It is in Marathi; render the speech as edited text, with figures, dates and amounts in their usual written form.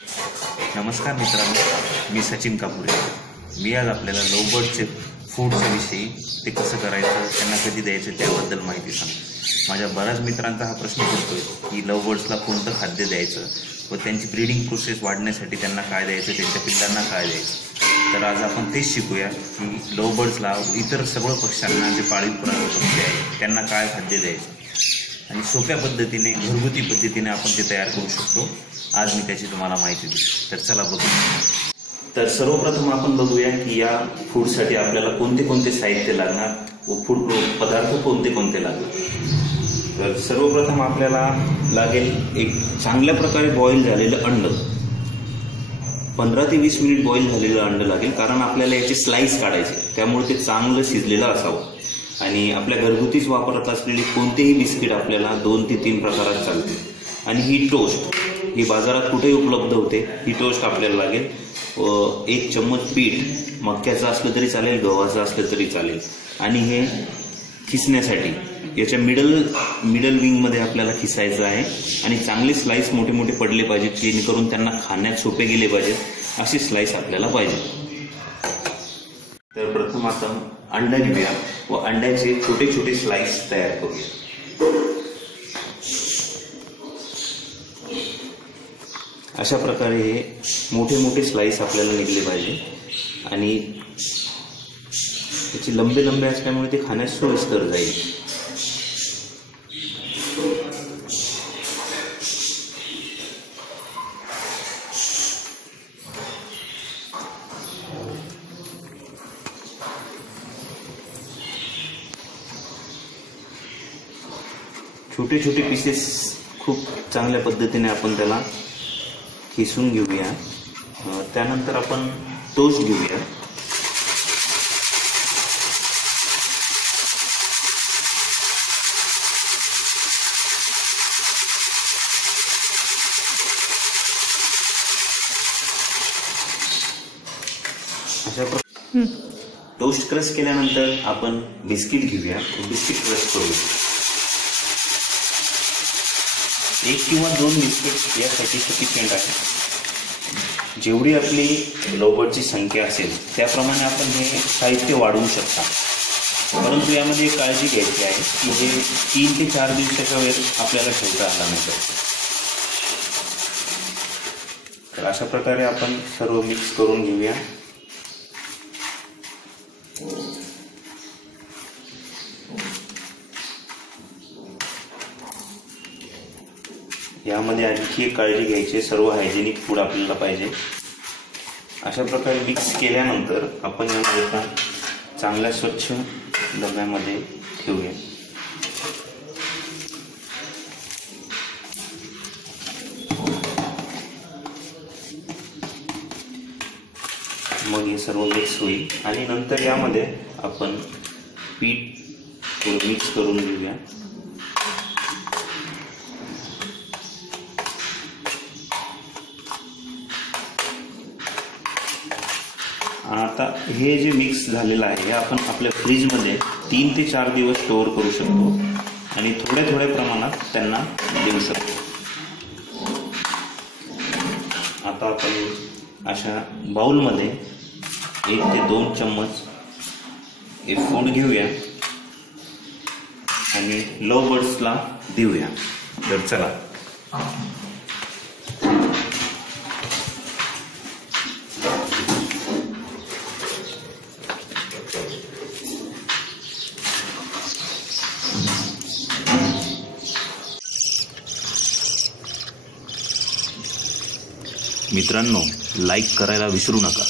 नमस्कार मित्रांनो, मी सचिन कापुरे। मी आज आपल्याला लवबर्डचे फूडच्या विषयी, ते कसं करायचं, त्यांना कधी द्यायचं त्याबद्दल माहिती सांगतो। माझ्या बऱ्याच मित्रांचा हा प्रश्न पडतोय की लवबर्ड्सला कोणतं खाद्य द्यायचं व त्यांची ब्रीडिंग प्रोसेस वाढण्यासाठी त्यांना काय द्यायचं, त्यांच्या पिल्लांना काय द्यायचं। तर आज आपण तेच शिकूया की लवबर्ड्सला व इतर सगळ्या पक्ष्यांना, जे पाळीव पक्षी आहेत, त्यांना काय खाद्य द्यायचं आणि सोप्या पद्धतीने, घरगुती पद्धतीने आपण ते तयार करू शकतो। आज मी त्याची तुम्हाला माहिती देतो। तर चला बघूया। तर सर्वप्रथम आपण बघूया की या फूडसाठी आपल्याला कोणते कोणते साहित्य लागणार व फूड पदार्थ कोणते कोणते लागणार। तर सर्वप्रथम आपल्याला लागेल एक चांगल्या प्रकारे बॉईल झालेलं अंड। 15 ते 20 मिनिट बॉईल झालेलं अंड लागेल, कारण आपल्याला याचे स्लाइस काढायचे, त्यामुळे ते चांगलं शिजलेलं असावं। आणि आपल्या घरगुतीच वापरत असलेली कोणतेही बिस्किट आपल्याला 2 ते 3 प्रकारात चालते। आणि ही टोस्ट, ही बाजारात कुठेही उपलब्ध होते, ही टोस्ट आपल्याला लागेल। 1 चम्मच पीठ, मक्याचं असलं तरी चालेल, गव्हाचं असलं तरी चालेल। आणि हे खिसण्यासाठी याच्या मिडल विंगमध्ये आपल्याला खिसायचं आहे आणि चांगले स्लाइस मोठे मोठे पडले पाहिजेत, जेणेकरून त्यांना खाण्यात सोपे गेले पाहिजेत, असे स्लाइस आपल्याला पाहिजे। तर प्रथम आपण अंडा घेऊया व अंड्याचे छोटे छोटे स्लाइस तयार करूया। अशा प्रकारे हे मोठे मोठे स्लाइस आपल्याला निघले पाहिजे आणि त्याचे लंबे लंबे असल्यामुळे ते खाण्यास सोयीस्कर जाईल। छोटे छोटे पीसेस खूप चांगल्या पद्धतीने आपण त्याला खिसून घेऊया। त्यानंतर आपण टोस्ट घेऊया। अशा प्रकारे टोस्ट क्रश केल्यानंतर आपण बिस्किट घेऊया, बिस्किट क्रश करूया। 1 किंवा 2 बिस्किट यासाठी सफिशियंट आहे। जेवढी आपली लवबर्डची संख्या असेल त्याप्रमाणे आपण हे साहित्य वाढवू शकता, परंतु यामध्ये काळजी घ्यायची आहे की हे 3 ते 4 दिवसाच्या वेळ आपल्याला ठेवता आला नाही पाहिजे। तर अशा प्रकारे आपण सर्व मिक्स करून घेऊया। यामध्ये आणखी एक काळजी घ्यायची, सर्व हायजेनिक फूड आपल्याला पाहिजे। अशा प्रकारे मिक्स केल्यानंतर आपण याला एका चांगल्या स्वच्छ डब्यामध्ये ठेवूया। मग हे सर्व मिक्स होईल आणि नंतर यामध्ये आपण पीठ थोडं मिक्स करून घेऊया। आता हे जे मिक्स झालेलं आहे हे आपण आपल्या फ्रीजमध्ये 3 ते 4 दिवस स्टोअर करू शकतो आणि थोड्या थोड्या प्रमाणात त्यांना देऊ शकतो। आता आपण अशा बाउलमध्ये 1 ते 2 चम्मच हे फूड घेऊया आणि लवबर्ड्सला देऊया। तर चला। मित्रांनो, लाईक करायला विसरू नका।